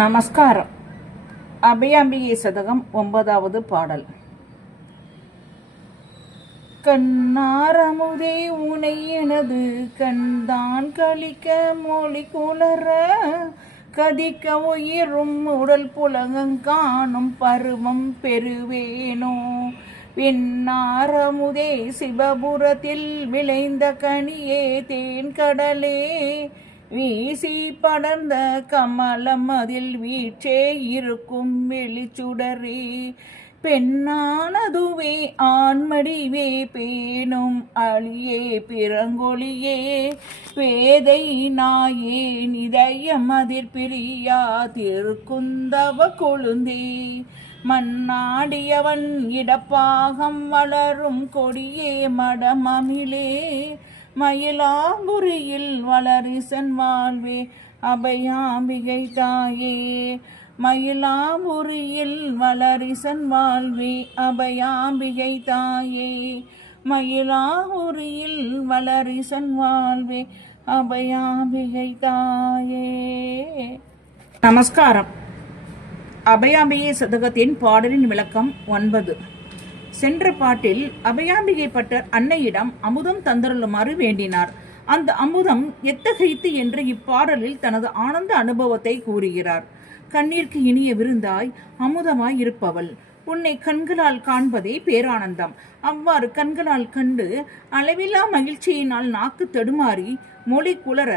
நமஸ்காரம். அபயாம்பிகை சதகம் 9வது பாடல். கண்ணாரமுதே உனை எனது கண்தான் கழிக்க மொழி குளற கதிக்க உயிரும் உடல் புலங்காணும் பருவம் பெறுவேனோ. பின்னாரமுதே சிவபுரத்தில் விளைந்த கனியே தேன் கடலே வீசி படர்ந்த கமலம் அதில் வீற்றே இருக்கும் வெளிச்சுடரே. பெண்ணானதுவே ஆண்மடிவே பேணும் அழியே பிறங்கொழியே வேதை நாயே நிதயம் அதிர் பிரியா திருக்குந்தவ கொழுந்தே. மண்ணாடியவன் இடப்பாகம் வளரும் கொடியே மடமமிழே மயிலாம்புரியில் வளரிசன் வாழ்வே அபயாம்பிகை தாயே. மயிலாம்புரியில் வளரிசன் வாழ்வே அபயாம்பிகை தாயே. மயிலாம்புரியில் வளரிசன் வாழ்வே அபயாம்பிகை தாயே. நமஸ்காரம். அபயாம்பிகை சதகத்தின் பாடலின் விளக்கம் 9. சென்ற பாட்டில் அபயாம்பிகை பட்டர் அன்னையிடம் அமுதம் தந்தருளுமாறு வேண்டினார். அந்த அமுதம் எத்தகைத்து என்று இப்பாடலில் தனது ஆனந்த அனுபவத்தை கூறுகிறார். கண்ணீர்க்கு இனிய விருந்தாய் அமுதமாய் இருப்பவள், உன்னை கண்களால் காண்பதே பேரானந்தம். அவ்வாறு கண்களால் கண்டு அளவில்லா மகிழ்ச்சியினால் நாக்கு தடுமாறி மொழி குளற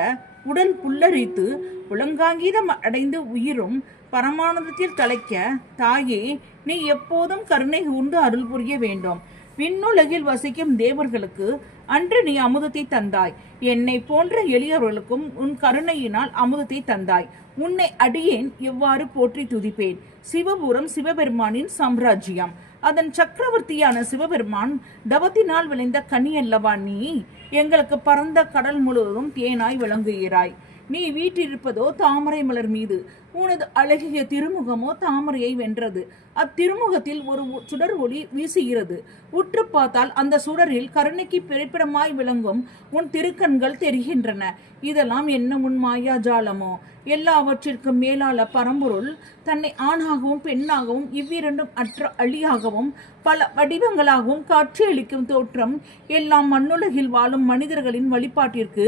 உடல் புல்லரித்து புலங்காங்கீதம் அடைந்து உயிரும் பரமானந்தத்தில் தலைக்க தாயே, நீ எப்போதும் கருணை கூர்ந்து அருள் புரிய வேண்டும். விண்ணுலகில் வசிக்கும் தேவர்களுக்கு அன்று நீ அமுதத்தை தந்தாய். என்னை போன்ற எளியவர்களுக்கும் உன் கருணையினால் அமுதத்தை தந்தாய். உன்னை அடியேன் எவ்வாறு போற்றி துதிப்பேன். சிவபுரம் சிவபெருமானின் சாம்ராஜ்யம். அதன் சக்கரவர்த்தியான சிவபெருமான் தவத்தினால் விளைந்த கனி அல்லவா நீ. எங்களுக்கு பரந்த கடல் முழுவதும் தேனாய் விளங்குகிறாய். நீ வீற்றிருப்பதோ தாமரை மலர் மீது. உனது அழகிய திருமுகமோ தாமரையை வென்றது. அத்திருமுகத்தில் ஒரு சுடர் ஒளி வீசுகிறது. உற்று பார்த்தால் அந்த சுடரில் கருணைக்கு பிறப்பிடமாய் விளங்கும் உன் திருக்கண்கள் தெரிகின்றன. இதெல்லாம் என்ன உன் மாயா ஜாலமோ. எல்லாவற்றிற்கும் மேலான பரம்பொருள் தன்னை ஆணாகவும் பெண்ணாகவும் இவ்விரண்டும் அற்ற அழியாகவும் பல வடிவங்களாகவும் காட்சியளிக்கும் தோற்றம் எல்லாம் மண்ணுலகில் வாழும் மனிதர்களின் வழிபாட்டிற்கு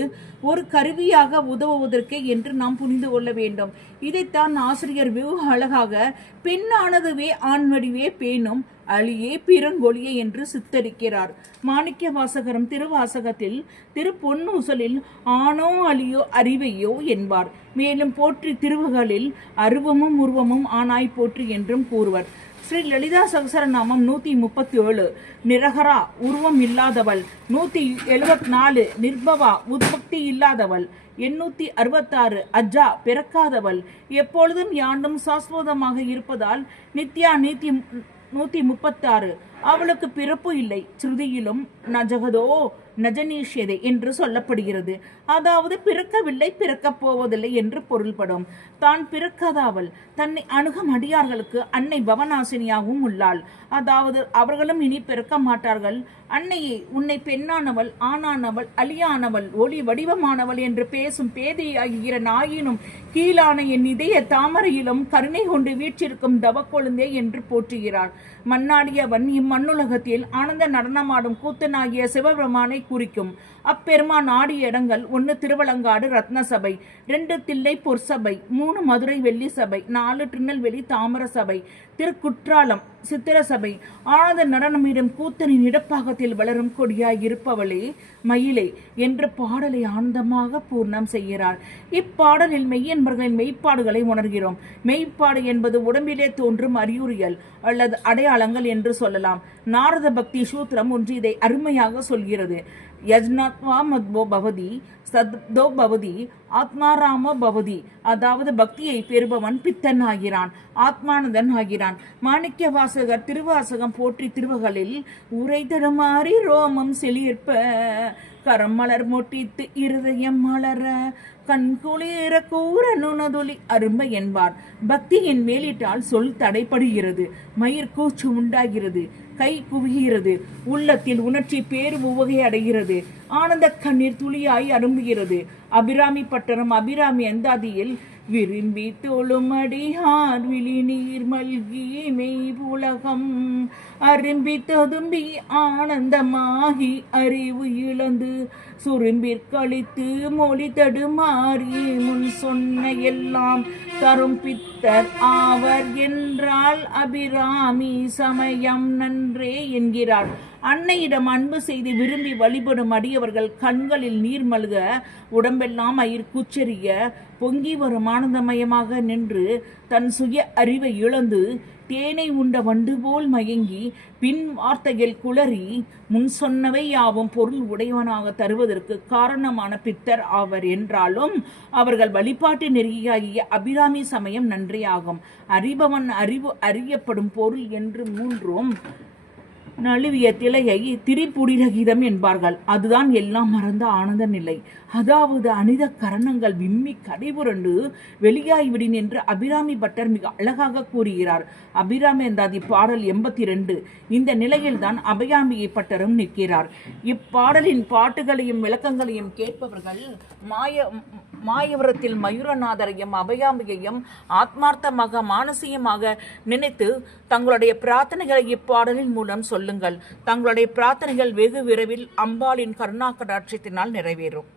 ஒரு கருவியாக உதவுவதற்கே என்று நாம் புரிந்து கொள்ள வேண்டும். இதைத்தான் ஆசிரியர் வெகு அழகாக பெண்ணானதுவே ஆண்மடிவே பேணும் அழியே பிறங்கொழியே என்று சித்தரிக்கிறார். மாணிக்க வாசகரும் திருவாசகத்தில் திருப்பொன்னூசலில் ஆணோ அழியோ அறிவையோ என்பார். மேலும் போற்றி திருவுகளில் அருவமும் உருவமும் ஆனாய் போற்றி என்றும் கூறுவர். ஸ்ரீ லலிதா சகசரநாமம் 137 நிரகரா உருவம் இல்லாதவள், 174 நிர்பவா உத்பக்தி இல்லாதவள், 866 அஜா பிறக்காதவள், எப்பொழுதும் யாண்டும் சாஸ்வதமாக இருப்பதால் நித்யா நீத்தி 136 அவளுக்கு பிறப்பு இல்லை. ஸ்ருதியிலும் நஜகதோ நஜனீஷியதை என்று சொல்லப்படுகிறது. அதாவது பிறக்கவில்லை, பிறக்கப் போவதில்லை என்று பொருள்படும். தான் பிறக்காதவள் தன்னை அணுகும் அடியார்களுக்கு அன்னை பவநாசினியாகவும் உள்ளாள். அதாவது அவர்களும் இனி பிறக்க மாட்டார்கள். அன்னையே, உன்னை பெண்ணானவள் ஆணானவள் அழியானவள் ஒளி வடிவமானவள் என்று பேசும் பேதையாகிற நாயினும் கீழான என் இதய தாமரையிலும் கருணை கொண்டு வீற்றிருக்கும் தவக்கொழுந்தே என்று போற்றுகிறார். மண்ணாடியவன் இம்மண்ணுலகத்தில் ஆனந்த நடனமாடும் கூத்தனாகிய சிவபெருமானை குறிக்கும். அப்பெருமான் ஆடிய இடங்கள் 1 திருவலங்காடு ரத்ன சபை, 2 தில்லை பொற்சபை, 3 மதுரை வெள்ளி சபை, 4 திருநெல்வேலி தாமர சபை, திருக்குற்றாலம் சித்திர சபை. ஆனந்த நடனமிடும் கூத்தனின் இடப்பாகத்தில் வளரும் கொடியாய் இருப்பவளே மயிலே என்று பாடலை ஆனந்தமாக பூர்ணம் செய்கிறார். இப்பாடலில் மெய்யன்பர்களின் மெய்ப்பாடுகளை உணர்கிறோம். மெய்ப்பாடு என்பது உடம்பிலே தோன்றும் அறிகுறிகள் அல்லது அடையாளங்கள் என்று சொல்லலாம். நாரத பக்தி சூத்திரம் ஒன்று இதை அருமையாக சொல்கிறது. யஜ்னத்வா மத்வோ பவதி சத்தோ பவதி ஆத்மாராம பவதி. அதாவது பக்தியை பெறுபவன் பித்தன் ஆகிறான், ஆத்மானந்தன் ஆகிறான். மாணிக்க வாசகர் திருவாசகம் போற்றி திருவகளில் உரை தடுமாறி ரோமம் செழிற்ப கரம் மலர் மொட்டித்து இருதயம் மலர கண்குளிர கூற நுணதுளி அரும்பை என்பார். பக்தியின் மேலிட்டால் சொல் தடைப்படுகிறது, மயிர் கூச்சு உண்டாகிறது, கை குவிகிறது, உள்ளத்தில் உணர்ச்சி பேரு உவகை அடைகிறது, ஆனந்த கண்ணீர் துளியாய் அரும்புகிறது. அபிராமி பட்டணம் அபிராமி அந்தாதியில் விரும்பி தொழுமடியார் விழிநீர் மல்கி மெய்புலகம் அரும்பி ததும்பி ஆனந்தமாகி அறிவு இழந்து சுரும்பிற்கழித்து மொழி தடுமாறி முன் சொன்ன எல்லாம் தரும் பித்தர் ஆவர் என்றால் அபிராமி சமயம் நன்றே என்கிறார். அன்னையிடம் அன்பு செய்து விரும்பி வழிபடும் அடியவர்கள் கண்களில் நீர் மல்க, உடம்பெல்லாம் அயிர் கூச்செறிய, பொங்கி வரும் ஆனந்தமயமாக நின்று தன் சுய அறிவை இழந்து தேனை உண்ட வண்டு போல் மயங்கி பின் வார்த்தையில் குளறி முன் சொன்னவை யாவும் பொருள் உடையவனாக தருவதற்கு காரணமான பித்தர் ஆவர் என்றாலும் அவர்கள் வழிபாட்டு நெறியாகிய அபிராமி சமயம் நன்றே ஆகும். அறிபவன் அறிவு அறியப்படும் பொருள் என்று மூன்றும் நழுவிய திளையை திரிபுடிரகிதம் என்பார்கள். அதுதான் எல்லாம் மறந்த ஆனந்த நிலை. அதாவது அனித கரணங்கள் விம்மி கடைபுரண்டு வெளியாய்விடின் என்று அபிராமி பட்டர் மிக அழகாக கூறுகிறார். அபிராமி அந்தாதி பாடல் 82. இந்த நிலையில்தான் அபயாம்பிகை பட்டரும் நிற்கிறார். இப்பாடலின் பாட்டுகளையும் விளக்கங்களையும் கேட்பவர்கள் மாயவரத்தில் மயூரநாதரையும் அபயாம்பிகையும் ஆத்மார்த்தமாக மானசீகமாக நினைத்து தங்களுடைய பிரார்த்தனைகளை இப்பாடலின் மூலம் சொல்லுங்கள். தங்களுடைய பிரார்த்தனைகள் வெகு விரைவில் அம்பாளின் கருணா கடாட்சத்தினால் நிறைவேறும்.